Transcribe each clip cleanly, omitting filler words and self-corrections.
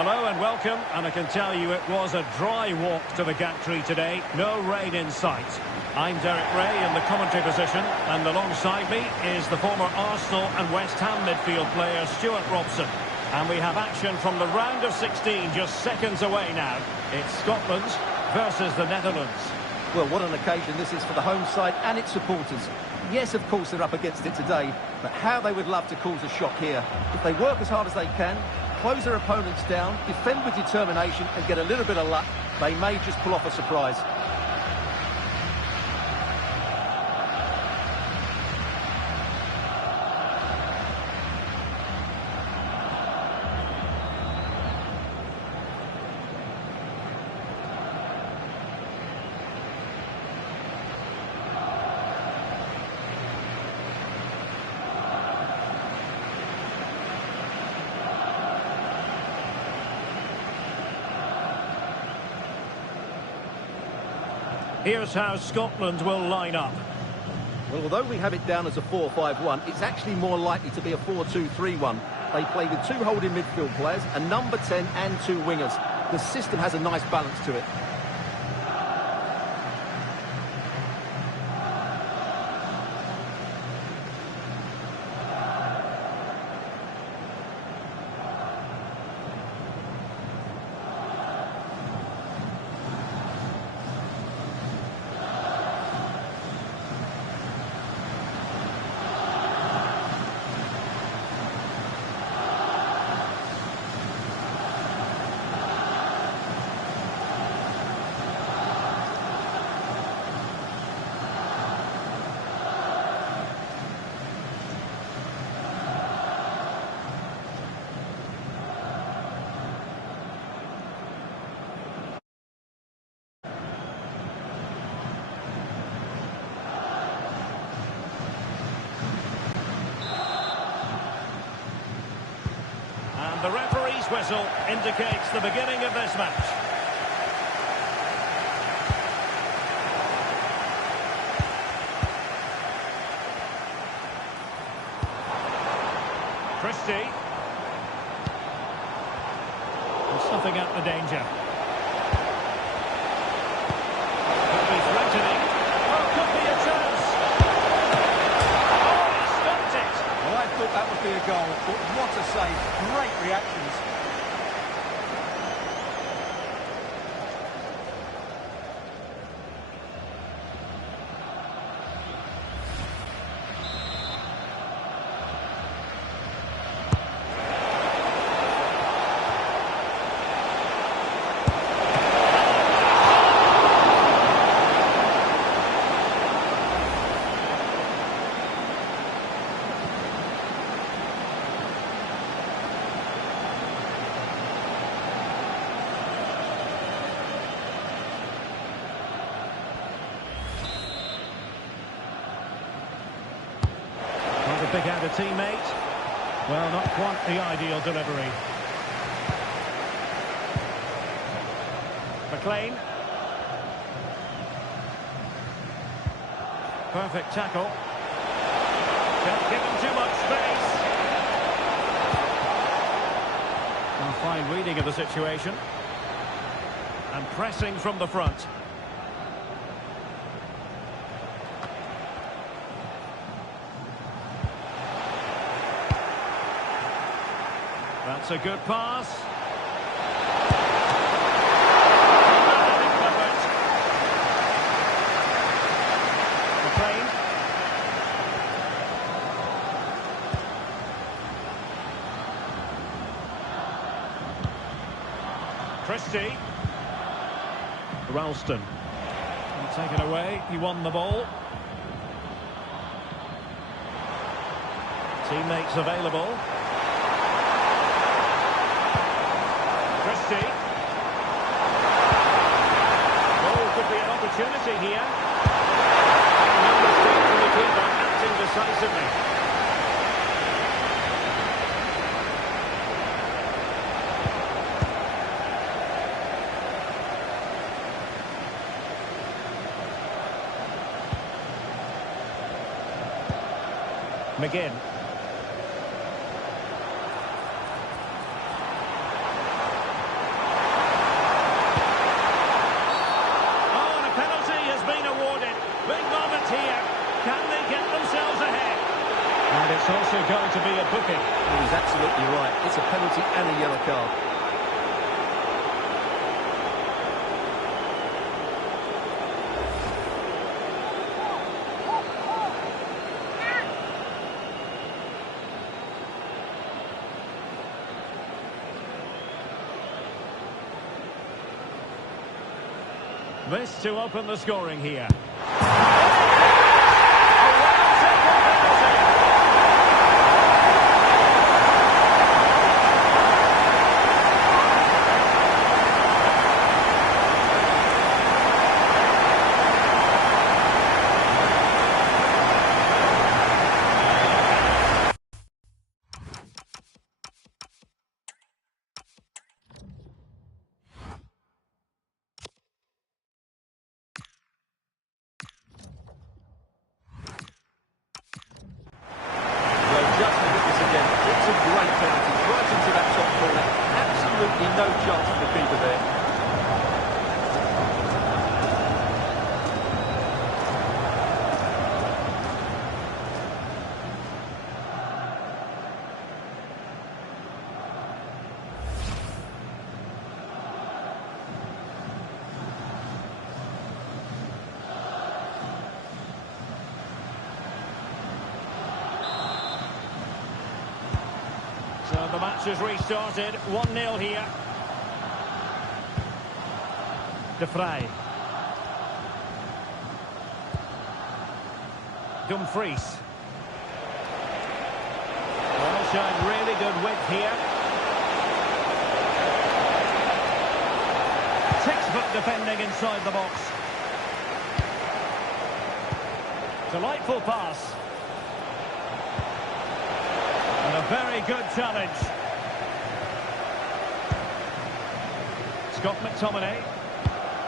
Hello and welcome, and I can tell you it was a dry walk to the gantry today. No rain in sight. I'm Derek Ray in the commentary position, and alongside me is the former Arsenal and West Ham midfield player Stuart Robson. And we have action from the round of 16 just seconds away now. It's Scotland versus the Netherlands. Well, what an occasion this is for the home side and its supporters. Yes, of course, they're up against it today, but how they would love to cause a shock here. If they work as hard as they can, close their opponents down, defend with determination and get a little bit of luck, they may just pull off a surprise. Here's how Scotland will line up. Well, although we have it down as a 4-5-1, it's actually more likely to be a 4-2-3-1. They play with two holding midfield players, a number 10 and two wingers. The system has a nice balance to it. The referee's whistle indicates the beginning of this match. Christie. And snuffing out the danger. Could be threatening. Oh, could be a chance. Oh, he stopped it. Well, I thought that would be a goal, but what a save. Great reactions. Big out a teammate. Well, not quite the ideal delivery. McLean. Perfect tackle. Can't give him too much space. A fine reading of the situation. And pressing from the front. That's a good pass. McLean. Christie. Ralston. Taken away. He won the ball. Teammates available. Christie. Oh, could be an opportunity here. No mistake from the keeper, acting decisively. McGinn. yard. This to open the scoring here. No chance for the keeper there. So the match has restarted. 1-0 here. De Vrij. Dumfries. Well, showing really good width here. Textbook defending inside the box. Delightful pass. And a very good challenge. Scott McTominay.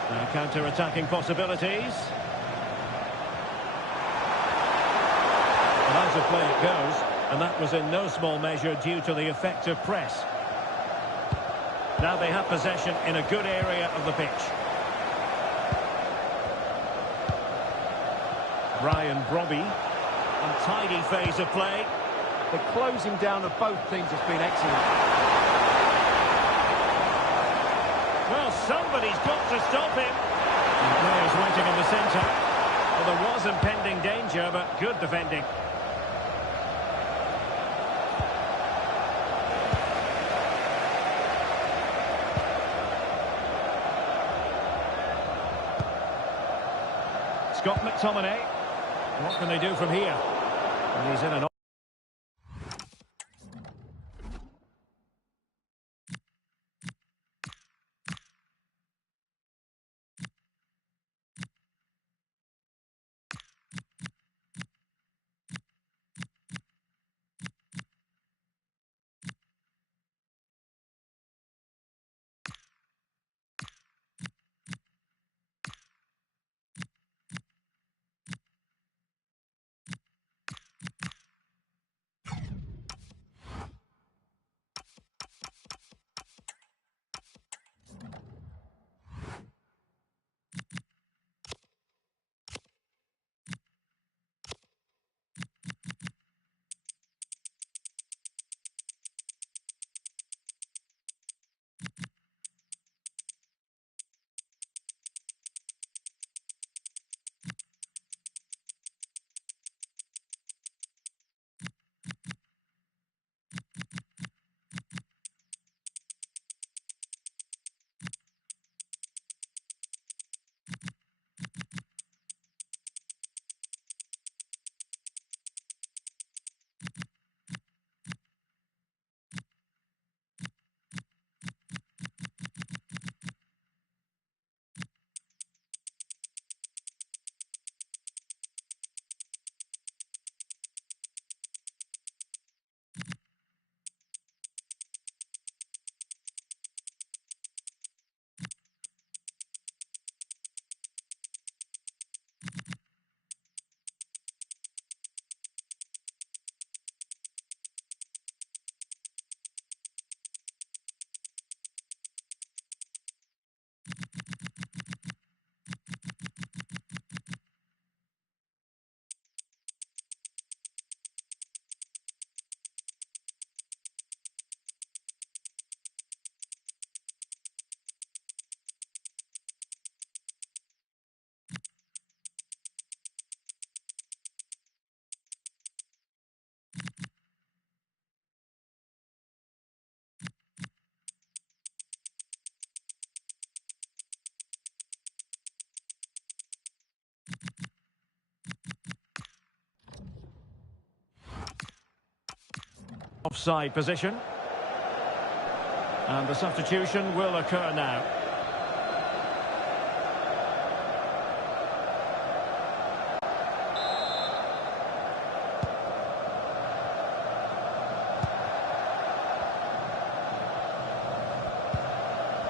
Now counter-attacking possibilities. And out of play it goes, and that was in no small measure due to the effective press. Now they have possession in a good area of the pitch. Brian Brobby. Untidy phase of play. The closing down of both teams has been excellent. Well, somebody's got to stop him. The players waiting in the centre. Well, there was impending danger, but good defending. Scott McTominay. What can they do from here? And he's in an... offside position. And the substitution will occur now.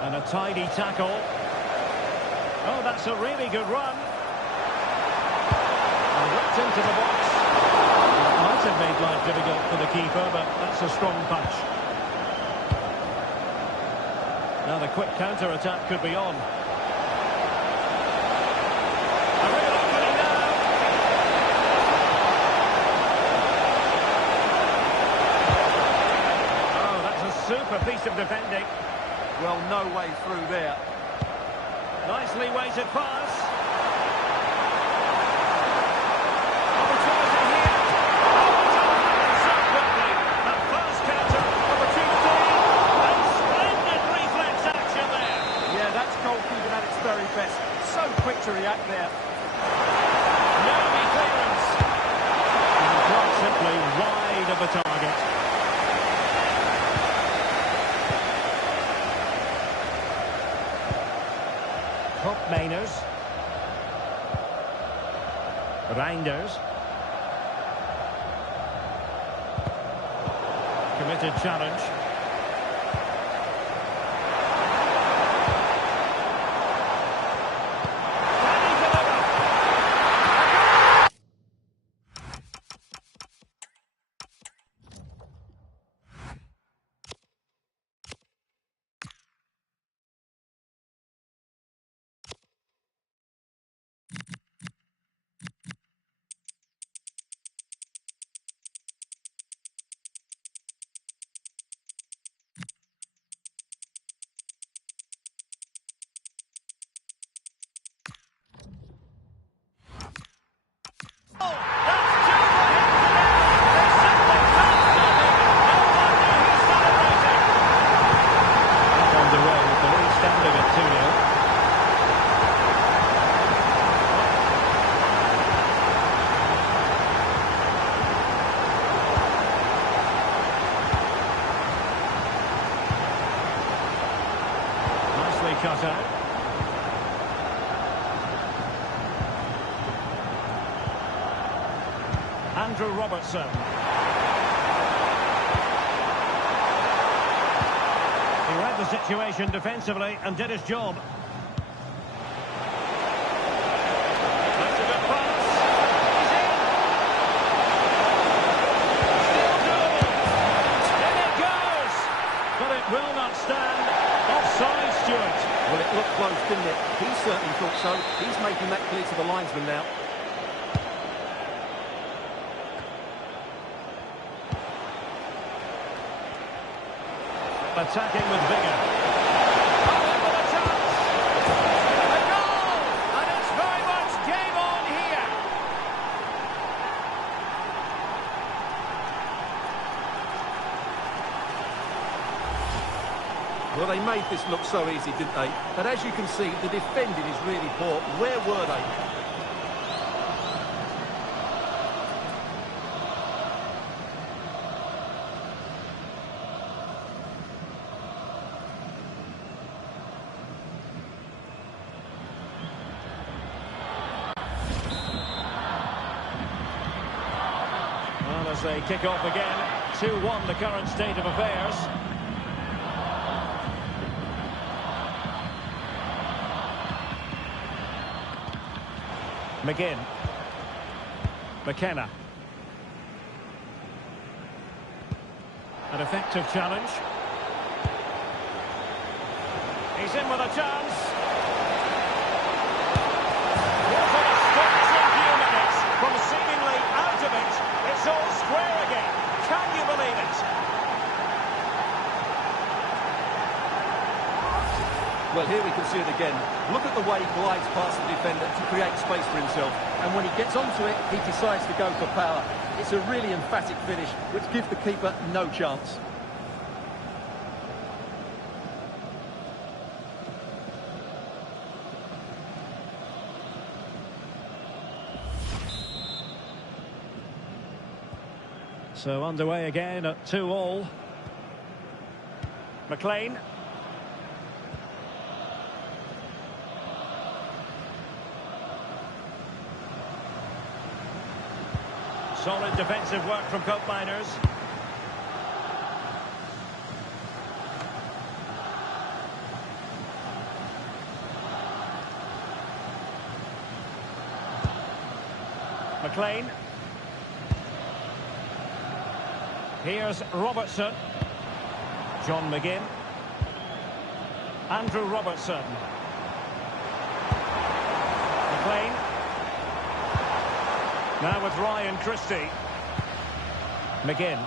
And a tidy tackle. Oh, that's a really good run. And ripped into the box. It might have made life difficult for the keeper, but that's a strong punch. Now the quick counter-attack could be on. A real opening now. Oh, that's a super piece of defending. Well, no way through there. Nicely weighted pass. Opportunity here. Oh, it's off so quickly. A first counter opportunity. And splendid reflex action there. Yeah, that's goalkeeping at its very best. So quick to react there. Nervy clearance. And quite simply wide of the target. Mainers. Reinders. Committed challenge. Cut out. Andrew Robertson. He read the situation defensively and did his job. That's a good pass. He's in. Still doable. In it goes. But it will not stand. Offside, Stuart. Well, it looked close, didn't it? He certainly thought so. He's making that clear to the linesman now. Attacking with vigour. Oh, in with a chance. A goal! And it's very much game on here. Well, they made this look so easy, didn't they? But as you can see, the defending is really poor. Where were they? Well, as they kick off again, 2-1 the current state of affairs. McGinn. McKenna. An effective challenge. He's in with a chance. What an astonishing few minutes from seemingly out of it. It's all square again. Can you believe it? Well, here we can see it again. Look at the way he glides past the defender to create space for himself. And when he gets onto it, he decides to go for power. It's a really emphatic finish, which gives the keeper no chance. So underway again at 2-2. McLean. Solid defensive work from Cope Miners. McLean. Here's Robertson. John McGinn. Andrew Robertson. McLean. Now with Ryan Christie. McGinn.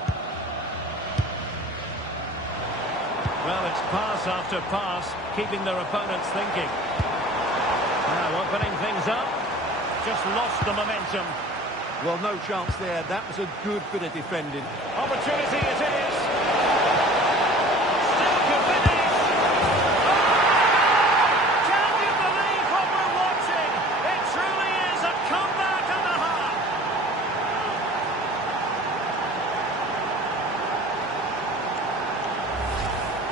Well, it's pass after pass, keeping their opponents thinking. Now opening things up. Just lost the momentum. Well, no chance there. That was a good bit of defending. Opportunity it is. Still can finish. Oh! Can you believe what we're watching? It truly is a comeback and a half.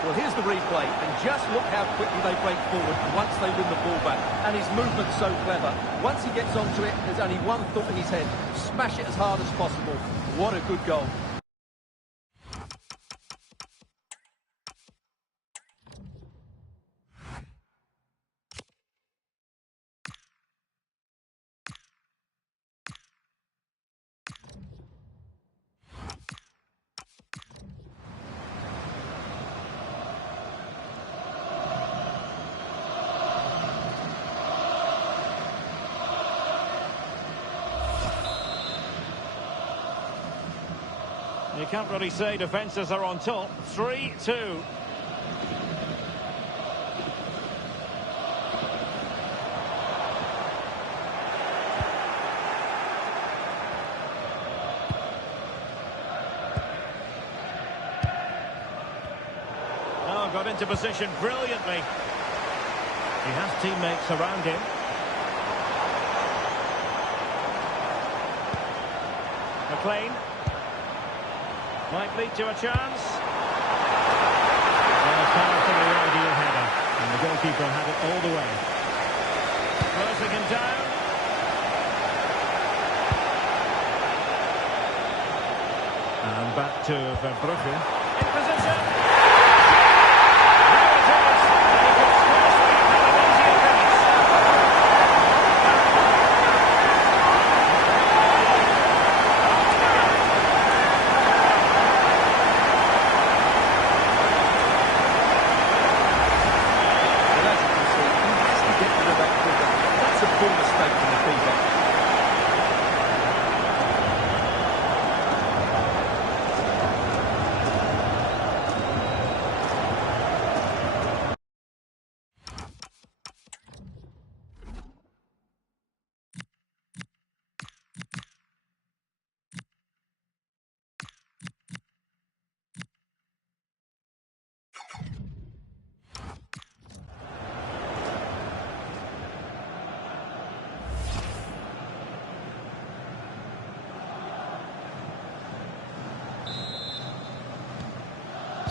Well, here's the replay, and just look how quickly they break forward once they win the ball back. And his movement's so clever. Once he gets onto it, there's only one thought in his head. Smash it as hard as possible. What a good goal. You can't really say defences are on top. 3-2. Oh, got into position brilliantly. He has teammates around him. McLean. Might lead to a chance. Well, far from the ideal header. And the goalkeeper had it all the way. Closing him down. And back to Verbrugge. In position. There it is. And he could scarcely have had an easier finish.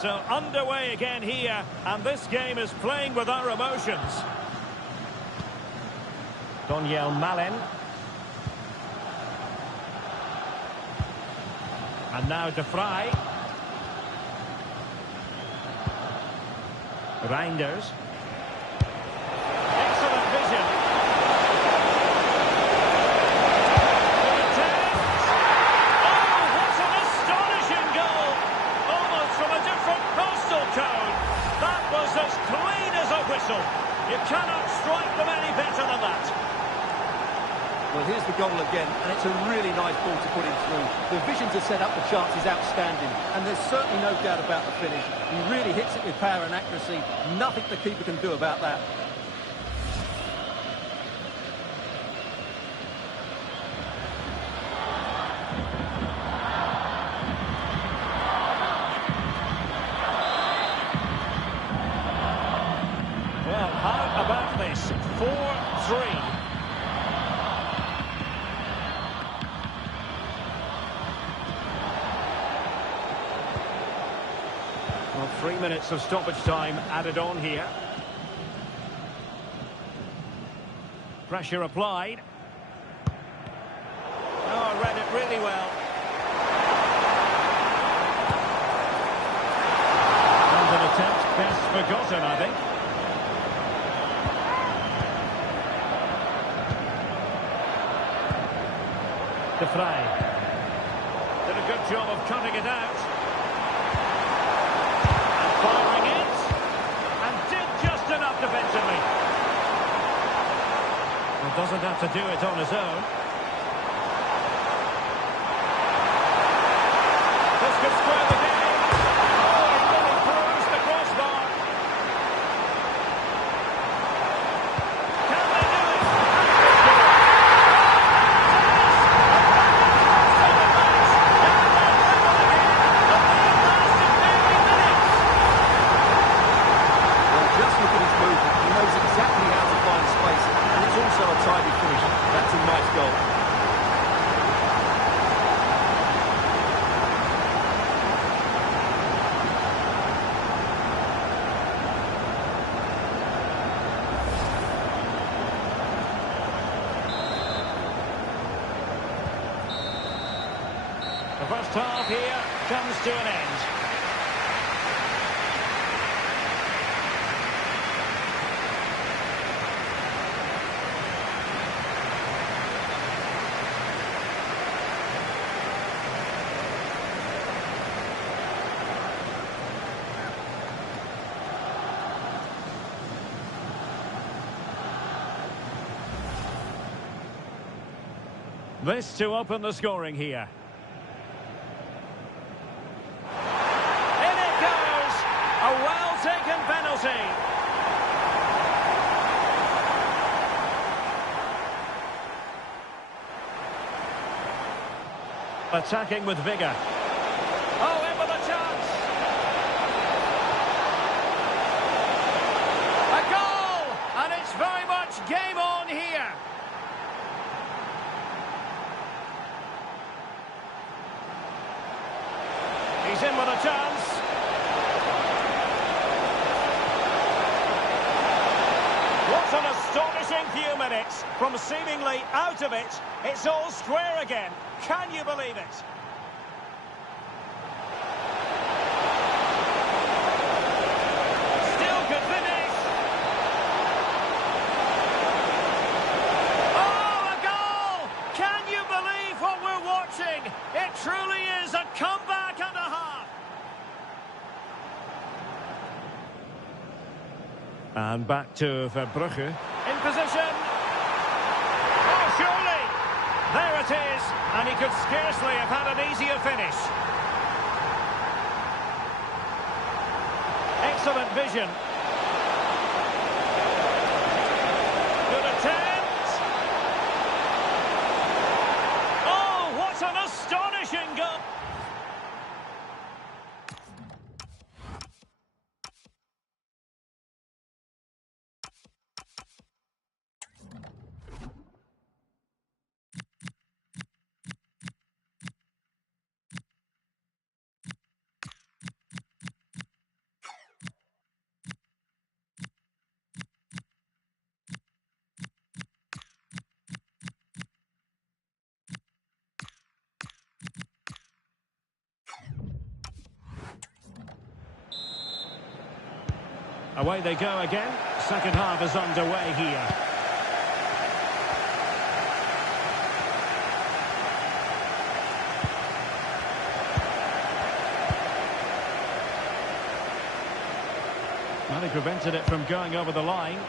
So underway again here, and this game is playing with our emotions. Daniel Malen. And now De Vrij. Reinders. Excellent vision. You cannot strike them any better than that. Well, here's the goal again, and it's a really nice ball to put him through. The vision to set up the chance is outstanding, and there's certainly no doubt about the finish. He really hits it with power and accuracy. Nothing the keeper can do about that. How about this? 4-3. minutes of stoppage time added on here. Pressure applied. Oh, read it really well. And an attempt best forgotten, I think. De Vrij. Did a good job of cutting it out. And firing it. And did just enough defensively. Well, doesn't have to do it on his own. This could square the game. Oh, he really bruised the crossbar. Can they do it? Well, just look at his movement. He knows exactly how to find space, and it's also a tidy finish. That's a nice goal. The first half here comes to an end. This to open the scoring here. In it goes! A well-taken penalty. Attacking with vigour. Oh, in with a chance! A goal! And it's very much game on here. He's in with a chance. What an astonishing few minutes. From seemingly out of it, it's all square again. Can you believe it? Still could finish. Oh, a goal! Can you believe what we're watching? It truly is a comeback and a half. And back to Verbrugge. In position. Oh, surely. There it is. And he could scarcely have had an easier finish. Excellent vision. Good attempt. Oh, what an astonishing goal. Away they go again. Second half is underway here. Well, he prevented it from going over the line.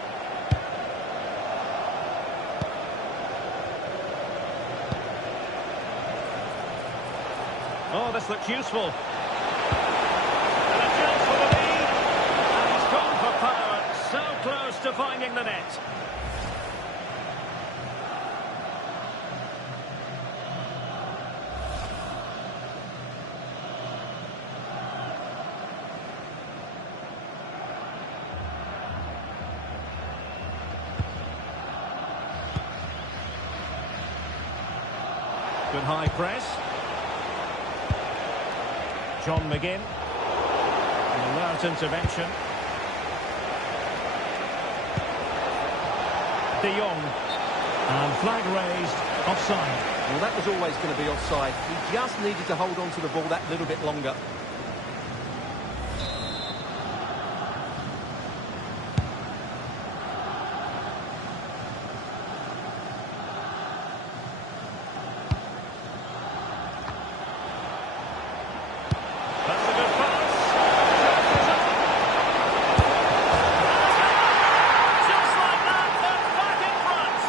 Oh, this looks useful. And a chance for the lead. And he's gone for power. So close to finding the net. Good high press. John McGinn. And allowed smart intervention. De Jong. And flag raised, offside. Well, that was always going to be offside. He just needed to hold on to the ball that little bit longer. That's a good pass. Just like that, they're back in front.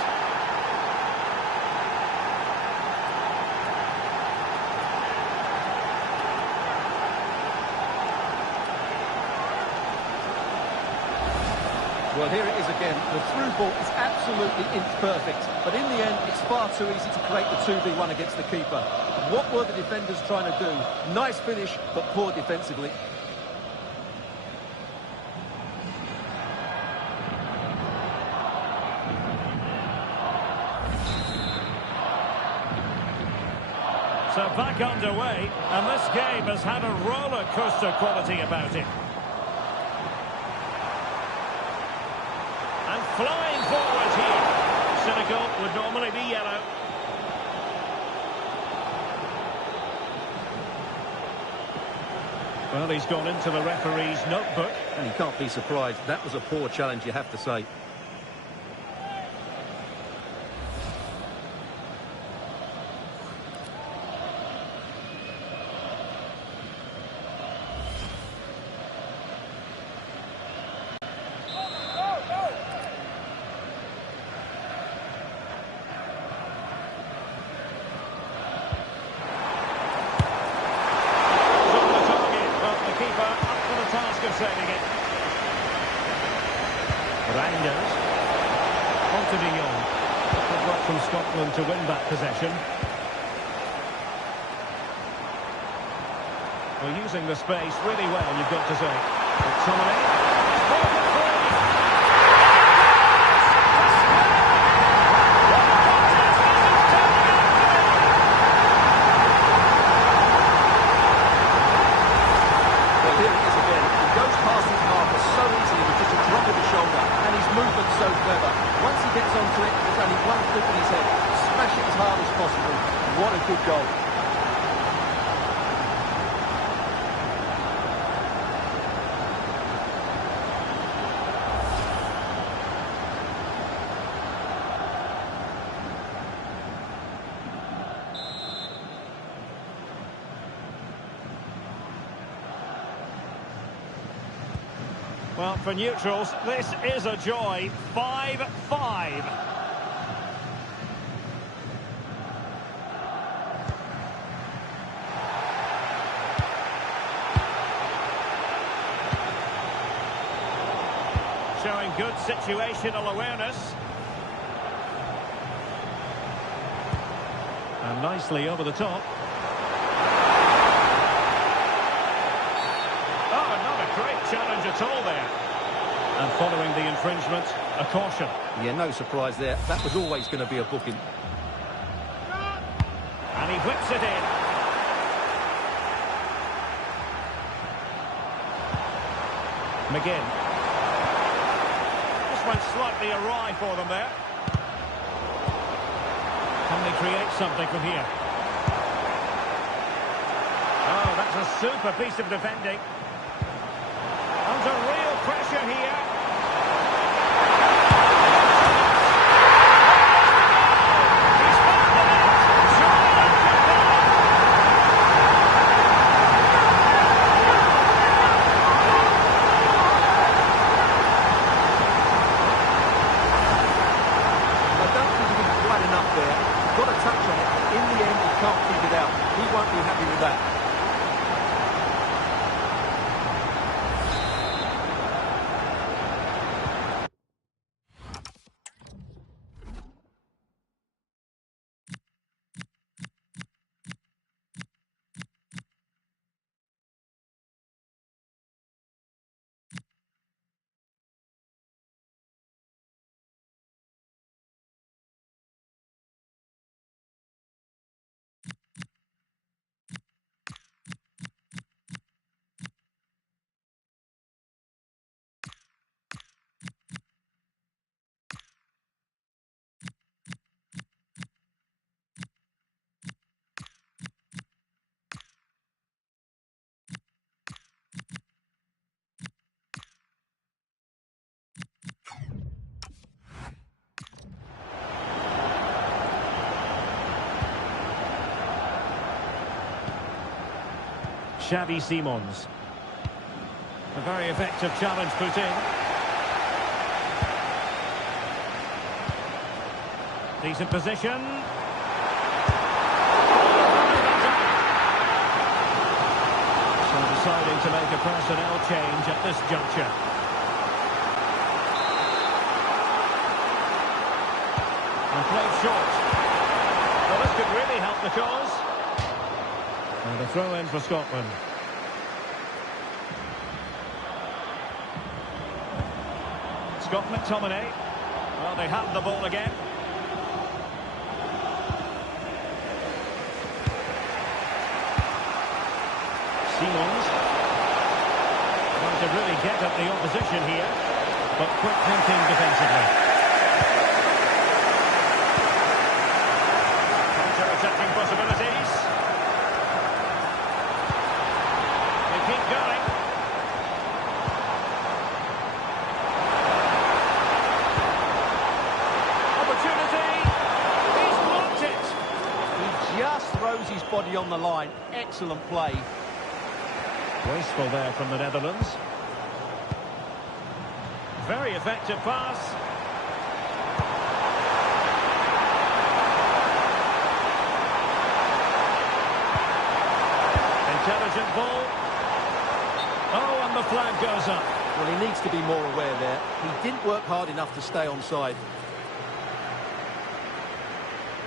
Well, here it is again. The through ball is absolutely inch perfect. But in the end, it's far too easy to create the 2v1 against the keeper. What were the defenders trying to do? Nice finish, but poor defensively. So back underway, and this game has had a roller coaster quality about it. And flying forward here. Senegal would normally be yellow. Well, he's gone into the referee's notebook. And you can't be surprised. That was a poor challenge, you have to say. Saving it. Rangers. On to De Jong. Good work from Scotland to win that possession. Well, using the space really well, you've got to say. McTominay. Movement so clever. Once he gets onto it, there's only one flick in his head. Smash it as hard as possible. What a good goal. Well, for neutrals, this is a joy. 5-5. Showing good situational awareness. And nicely over the top. Great challenge at all there. And following the infringement, a caution. Yeah, no surprise there. That was always going to be a booking. And he whips it in. McGinn. This went slightly awry for them there. Can they create something from here? Oh, that's a super piece of defending. Under real pressure here. He's found the net. Surely I don't think he did quite enough there. Got a touch on it. In the end, he can't keep it out. He won't be happy with that. Xavi Simons. A very effective challenge put in. Decent position. So deciding to make a personnel change at this juncture. And played short. Well, this could really help the cause. And a throw in for Scotland. Scott McTominay. Well, they have the ball again. Simons. Trying to really get at the opposition here, but quick thinking defensively. Counter-attacking possibilities. They keep going. Opportunity. He's blocked it. He just throws his body on the line. Excellent play. Wasteful there from the Netherlands. Very effective pass. Intelligent ball. Oh, and the flag goes up. Well, he needs to be more aware there. He didn't work hard enough to stay onside.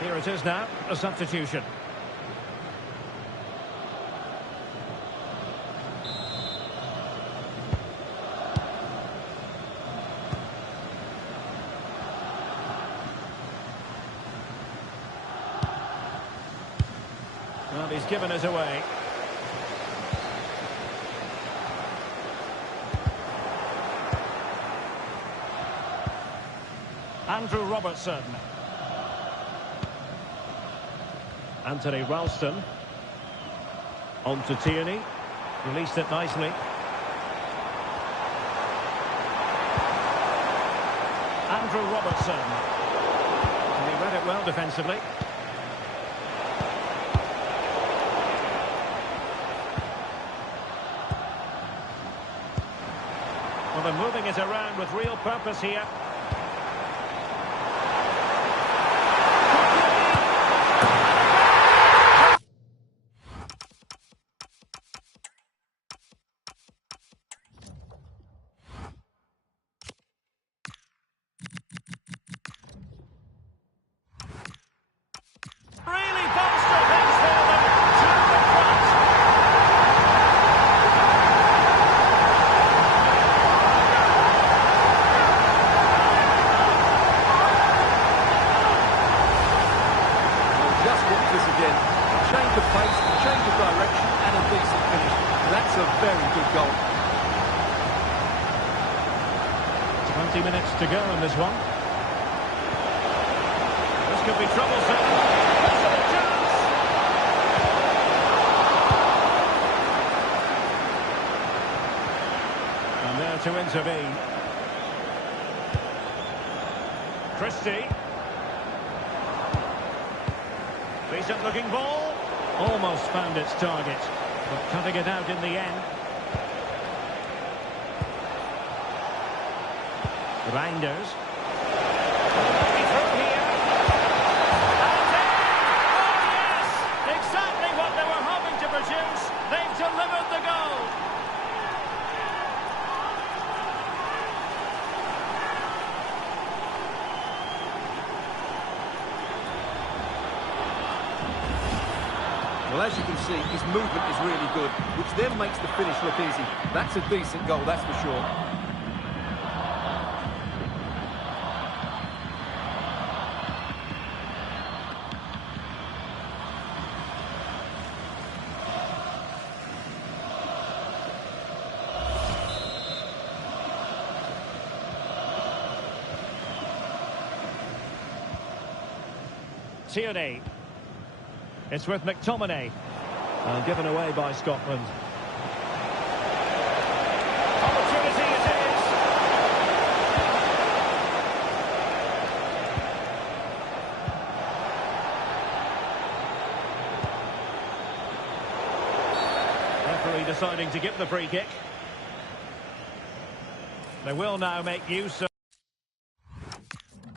Here it is now, a substitution. Well, he's given us away. Andrew Robertson. Anthony Ralston. On to Tierney. Released it nicely. Andrew Robertson. And he read it well defensively. Well, they're moving it around with real purpose here. Really bolster things for them to the front. Well, just watch this again. Change of pace, change of direction, and a decent finish. That's a very good goal. 20 minutes to go in this one. This could be troublesome. This is a chance. And there to intervene. Christie. Decent looking ball. Almost found its target, but cutting it out in the end. Reinders. Through here. And in! Oh yes! Exactly what they were hoping to produce. They've delivered the goal. Well, as you can see, his movement is really good, which then makes the finish look easy. That's a decent goal, that's for sure. Tierney. It's with McTominay. And given away by Scotland. Opportunity it is. Referee deciding to give the free kick. They will now make use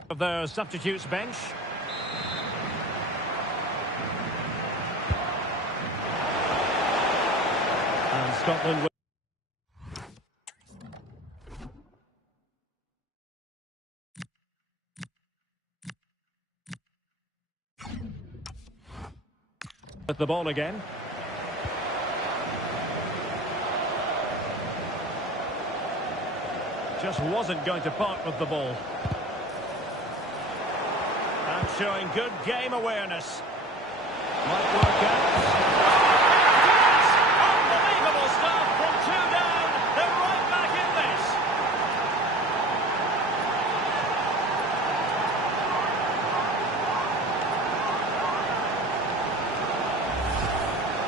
of their substitutes bench. And Scotland will... with the ball again. Just wasn't going to part with the ball. And showing good game awareness. Might work out. Yes! Unbelievable stuff from 2 down. They're right back in this.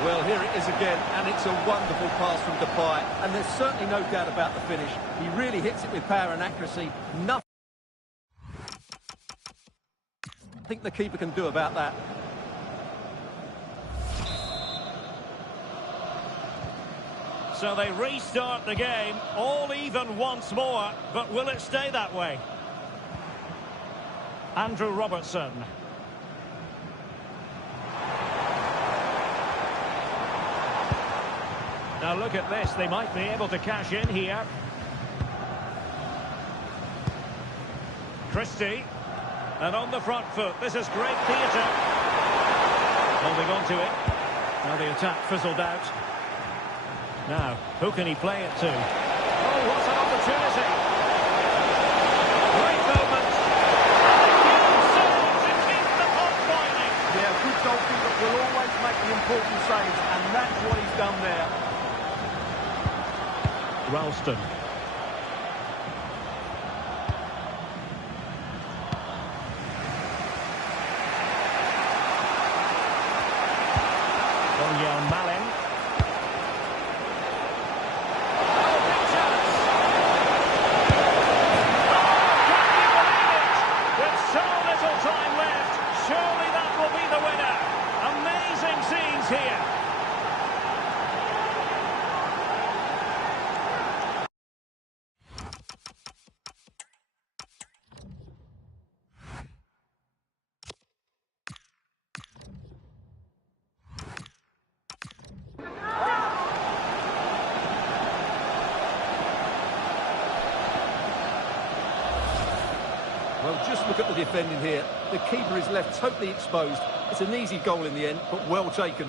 Well, here it is again, and it's a wonderful pass from Depay, and there's certainly no doubt about the finish. He really hits it with power and accuracy. Nothing I think the keeper can do about that. So they restart the game, all even once more, but will it stay that way? Andrew Robertson. Now look at this, they might be able to cash in here. Christie. And on the front foot, this is great theatre. Holding on to it. Now the attack fizzled out. Now, who can he play it to? Oh, what an opportunity! Great moment! Huge save to keep the pot boiling! Yeah, good goalkeeper will always make the important saves, and that's what he's done there. Ralston. Malin. Oh, big chance. Oh, can you believe it? With so little time left, surely that will be the winner. Amazing scenes here. Well, just look at the defending here. The keeper is left totally exposed. It's an easy goal in the end, but well taken.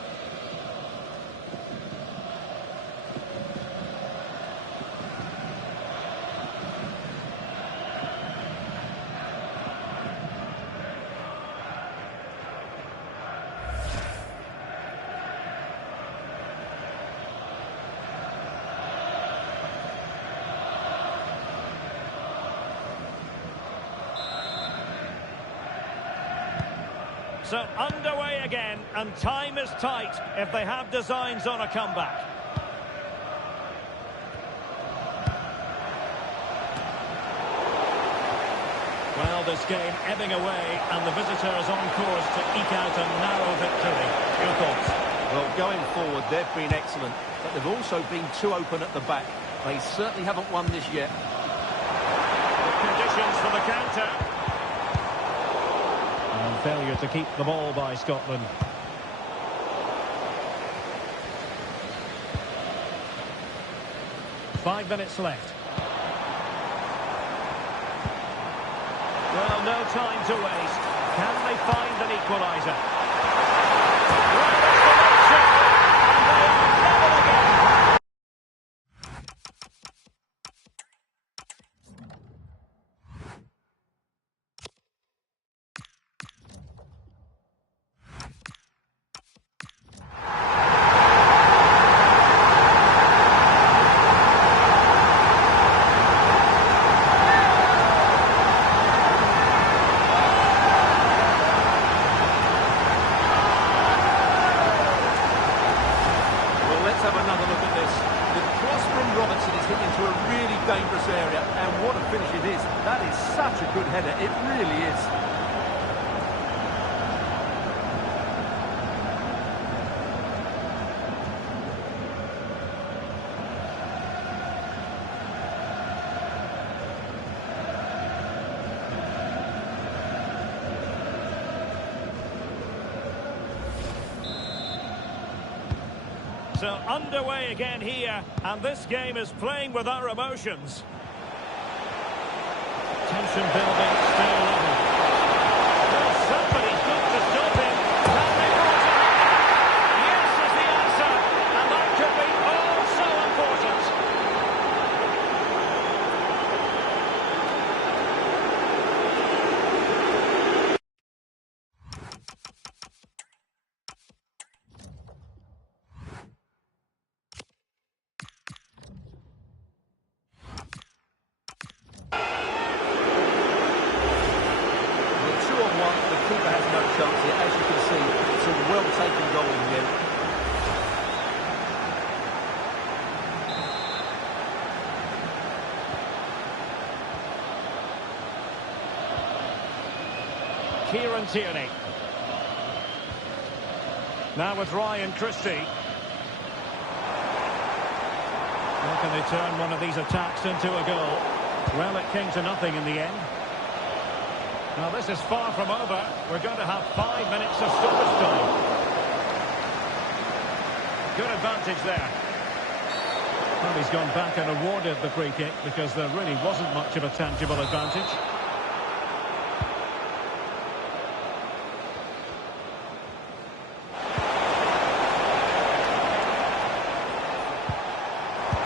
So underway again, and time is tight if they have designs on a comeback. Well, this game ebbing away, and the visitors on course to eke out a narrow victory. Your thoughts? Well, going forward, they've been excellent, but they've also been too open at the back. They certainly haven't won this yet. Good conditions for the counter. And failure to keep the ball by Scotland. Five minutes left. Well, no time to waste. Can they find an equaliser? Well, that's the next shot, and they are level again. Dangerous area, and what a finish it is. That is such a good header, it really is. So underway again here, and this game is playing with our emotions. Tension building, still level. Well, somebody's got to stop him. Can they force it? Yes is the answer, and that could be oh so important. The keeper has no chance here. As you can see, it's a well-taken goal in the end. Kieran Tierney. Now with Ryan Christie. How can they turn one of these attacks into a goal? Well, it came to nothing in the end. Now this is far from over. We're going to have 5 minutes of stoppage time. Good advantage there. Well, he's gone back and awarded the free kick because there really wasn't much of a tangible advantage.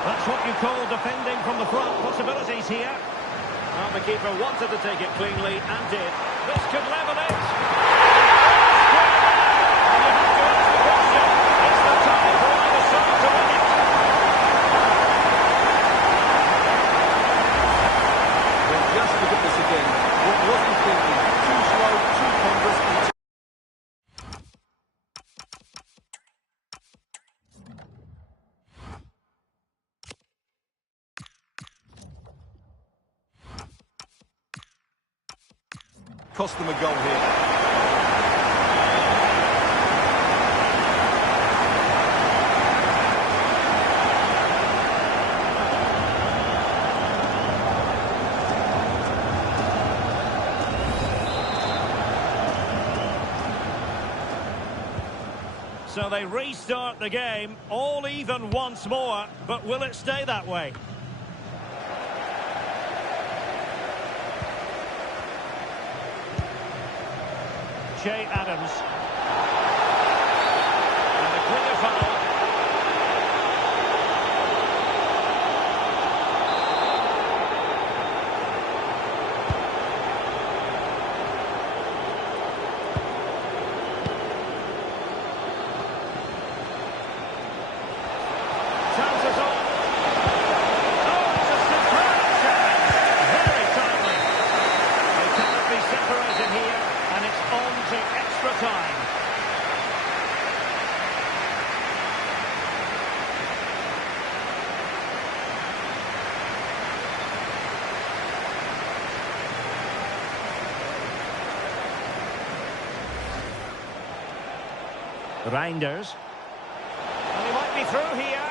That's what you call defending from the front. Possibilities here. Well, the keeper wanted to take it cleanly and did. This could level it. And you have to ask the question, it's the time for either side to win it. Well, just look at this again. What was he thinking? Too slow, too ponderous, and cost them a goal here. So they restart the game, all even once more, but will it stay that way? Che Adams. And a clear foul. Chances on. Oh, it's a superb challenge. Very timely. They cannot be separated here. And it's on to extra time. Reinders. And he might be through here.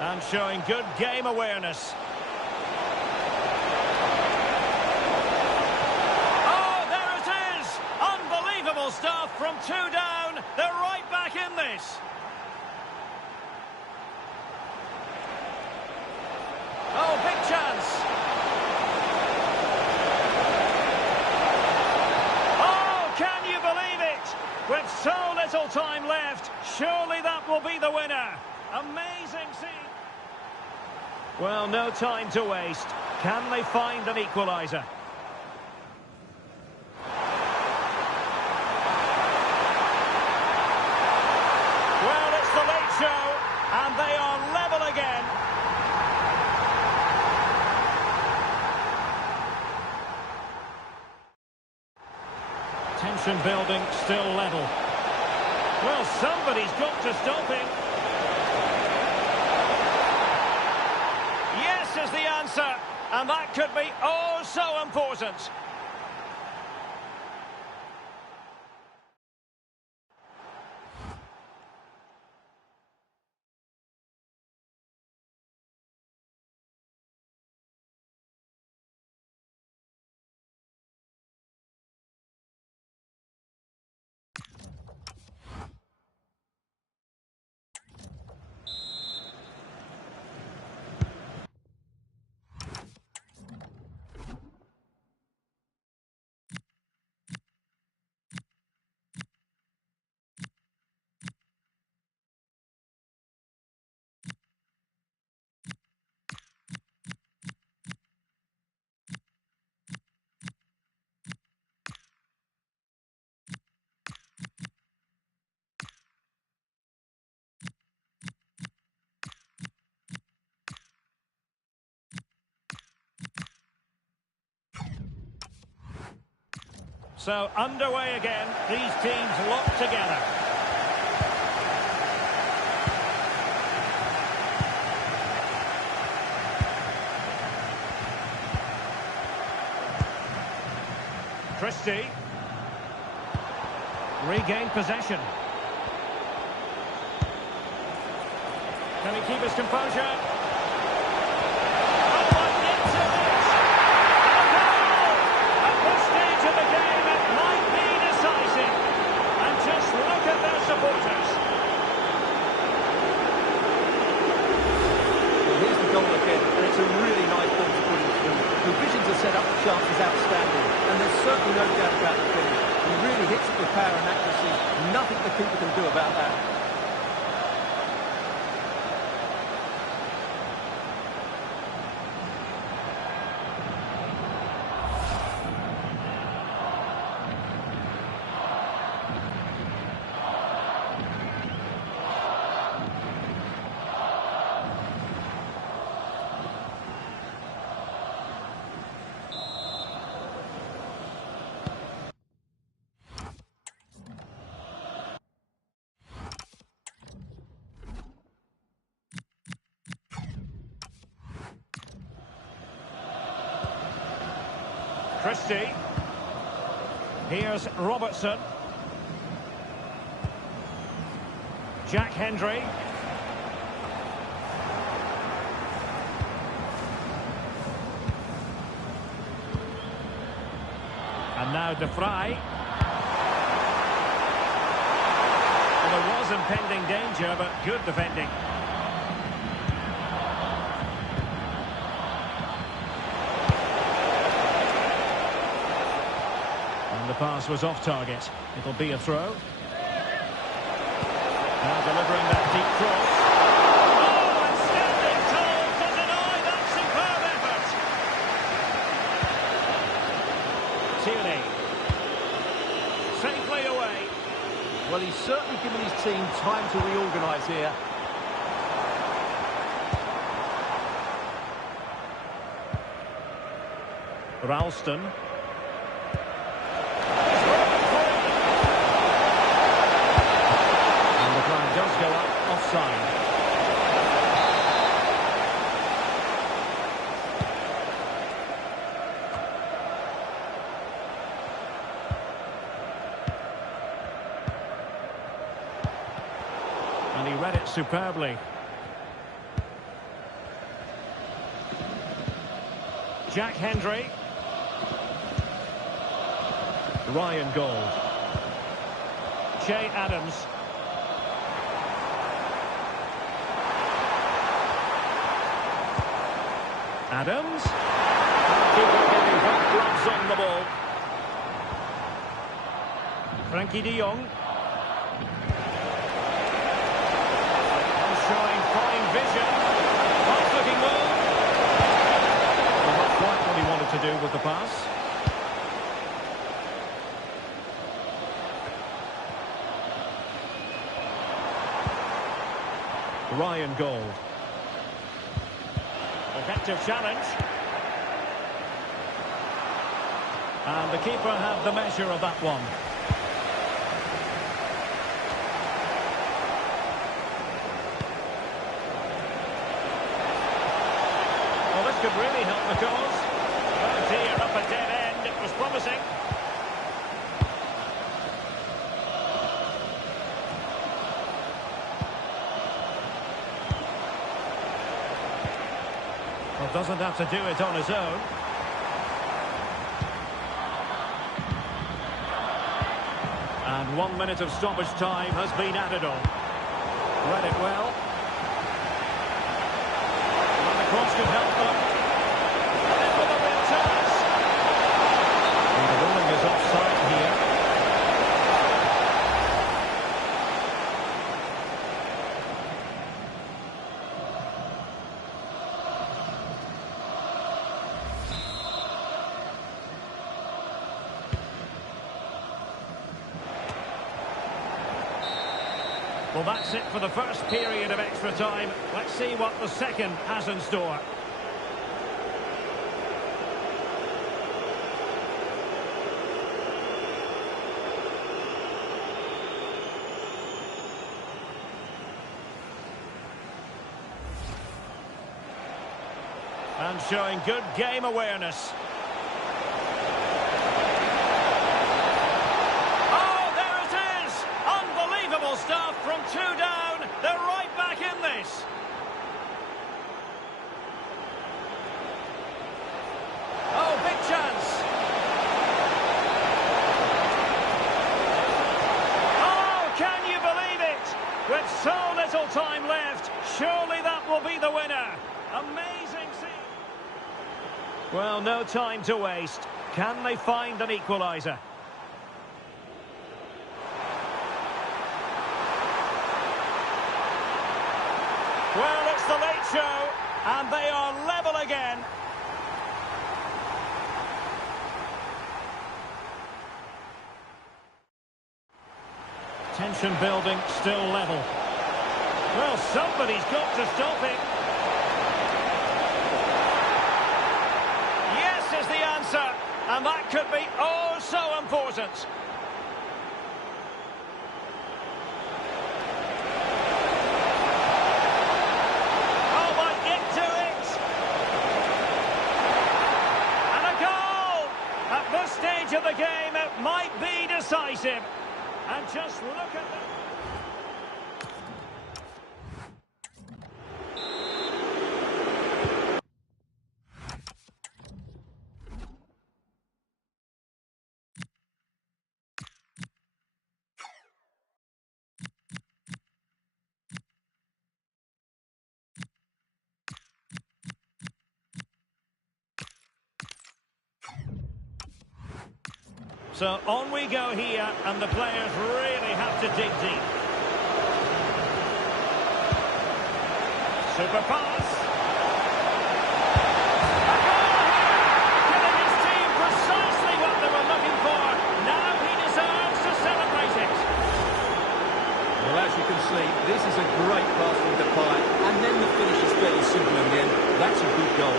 And showing good game awareness. Oh, there it is! Unbelievable stuff from 2 down. They're right back in this. Oh, big chance. Oh, can you believe it? With so little time left, surely that will be the winner. Amazing scene. Well, no time to waste. Can they find an equaliser? Well, it's the late show, and they are level again. Tension building, still level. Well, somebody's got to stop him. Yes is the answer, and that could be oh so important. So underway again, these teams locked together. Christie. Regained possession. Can he keep his composure? Oh, and into it! A goal! At this stage of the game, it might be decisive. And just look at their supporters. Well, here's the goal again, and it's a really nice ball to put it through. The vision to set up the chance is outstanding, and there's certainly no doubt about the finish. He really hits it with power and accuracy. Nothing the keeper can do about that. Christie. Here's Robertson. Jack Hendry. And now De Vrij. Well, there was impending danger, but good defending. The pass was off target. It'll be a throw. Now delivering that deep cross. Oh, and standing tall to deny that superb effort. Tierney. Safely away. Well, he's certainly given his team time to reorganise here. Ralston. Does go up offside. And he read it superbly. Jack Hendry. Ryan Gold. Che Adams. Adams. Keeper getting both gloves on the ball. Frankie de Jong. Showing fine vision. Nice looking move. Well, not quite what he wanted to do with the pass. Ryan Gold. Effective challenge. And the keeper had the measure of that one. Well, this could really help the cause. Oh dear, up a dead end. It was promising. Well, doesn't have to do it on his own. And 1 minute of stoppage time has been added on. Read it well. And the cross could help them. And in with a real chance. And the ruling is offside here. Well, that's it for the first period of extra time. Let's see what the second has in store. And showing good game awareness. Oh, there it is! Unbelievable stuff from 2 down. They're right back in this. Oh, big chance. Oh, can you believe it? With so little time left, surely that will be the winner. Amazing scene. Well, no time to waste. Can they find an equaliser? Well, it's the late show, and they are level again. Tension building, still level. Well, somebody's got to stop it. Yes is the answer, and that could be oh so important. Oh, might it do it? And a goal! At this stage of the game, it might be decisive. And just look at that. So on we go here, and the players really have to dig deep. Super pass. A goal here, giving his team precisely what they were looking for. Now he deserves to celebrate it. Well, as you can see, this is a great pass from Depay, and then the finish is fairly simple in the end. That's a good goal.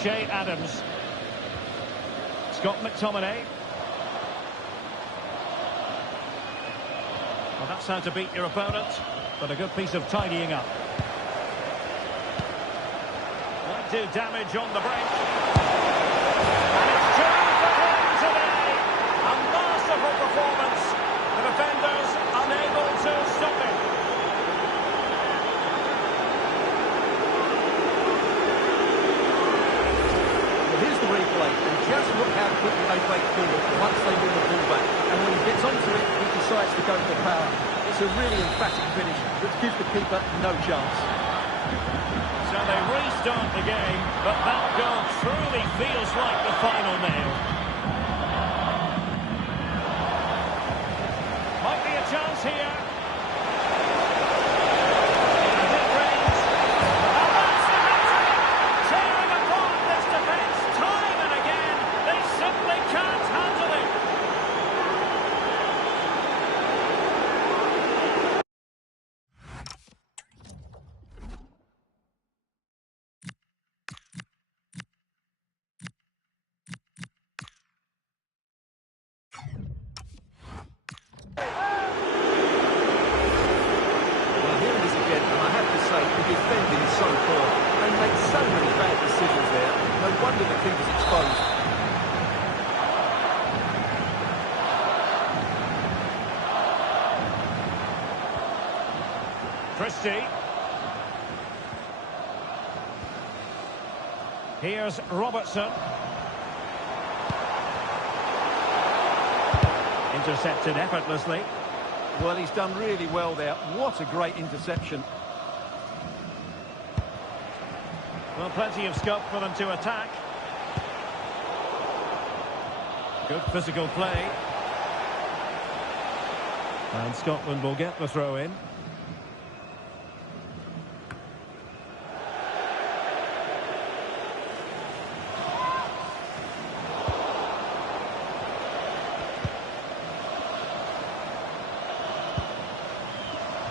Che Adams. Scott McTominay. Well, that's how to beat your opponent, but a good piece of tidying up. Might do damage on the break. And it's two for him today. A masterful performance. The defenders unable to stop him. Here's the replay, and just look how quickly they break forward once they win the ball back. And when he gets onto it, he decides to go for power. It's a really emphatic finish that gives the keeper no chance. So they restart the game, but that goal truly feels like the final nail. Might be a chance here. And it rings. And that's the hat-trick! Tearing apart this defence time and again. They simply can't handle it. Well, here it is again, and I have to say, the defending is so poor. They make so many bad decisions there. No wonder the keeper's exposed. Christie. Here's Robertson. Intercepted effortlessly. Well, he's done really well there. What a great interception. Well, plenty of scope for them to attack. Good physical play. And Scotland will get the throw in.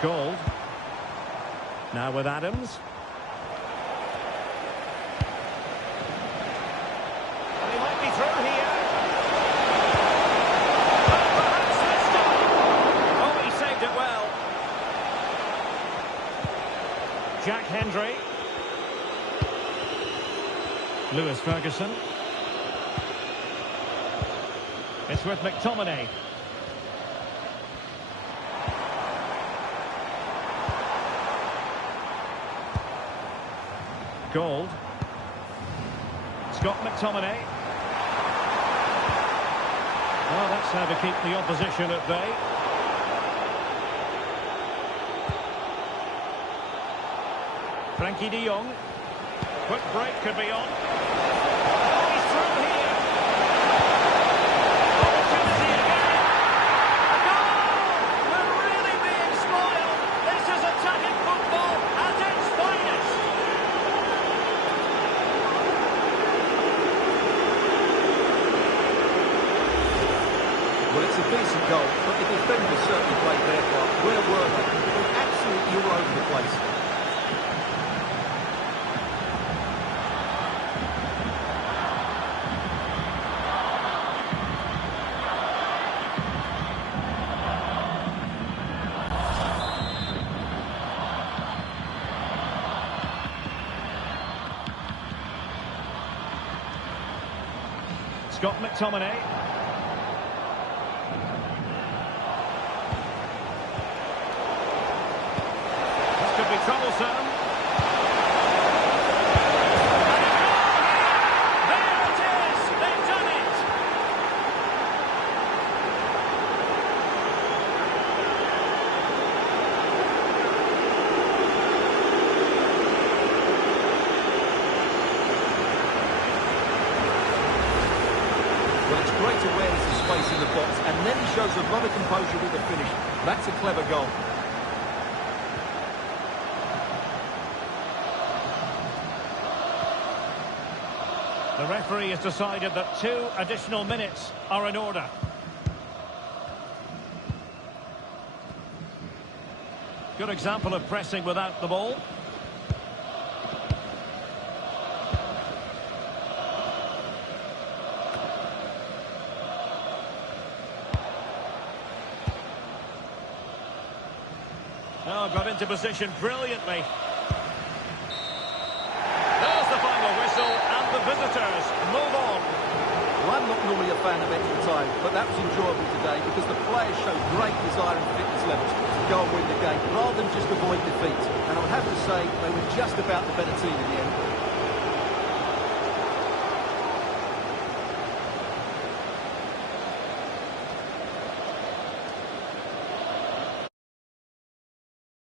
Gold. Now with Adams. And he might be through here. And perhaps this time. Oh, he saved it well. Jack Hendry. Lewis Ferguson. It's with McTominay. Gold. Scott McTominay. Well, that's how to keep the opposition at bay. Frankie de Jong. Quick break could be on. Oh, he's through here. Opportunity again. Goal! We're really being spoiled. This is attacking football at its finest. Well, it's a decent goal, but the defenders certainly played their part. Where were they? They were absolutely all over the place. Scott McTominay. This could be troublesome. And a goal here! There it is! They've done it! Well, it's great awareness of space in the box, and then he shows a lot of composure with the finish. That's a clever goal. The referee has decided that 2 additional minutes are in order. Good example of pressing without the ball. Oh, got into position brilliantly. There's the final whistle, and the visitors move on. Well, I'm not normally a fan of extra time, but that was enjoyable today because the players showed great desire and fitness levels to go and win the game rather than just avoid defeat. And I would have to say they were just about the better team in the end.